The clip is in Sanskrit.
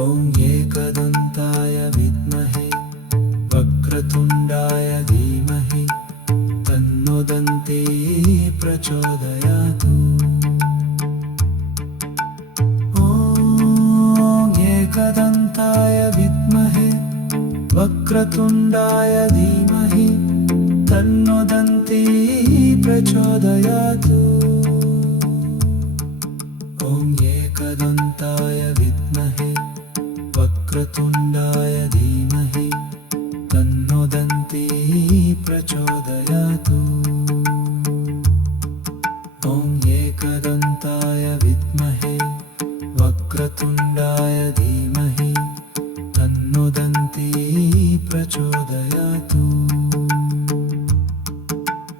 ॐ एकदन्ताय विद्महे वक्रतुण्डाय धीमहि तन्नो दन्तीः प्रचोदयातु। ॐ एकदन्ताय विद्महे वक्रतुण्डाय धीमहि तन्नो दन्तीः प्रचोदयातु। ॐ एकदन्ताय विद्महे वक्रतुण्डाय धीमहि तन्नो दन्तीः प्रचोदयातु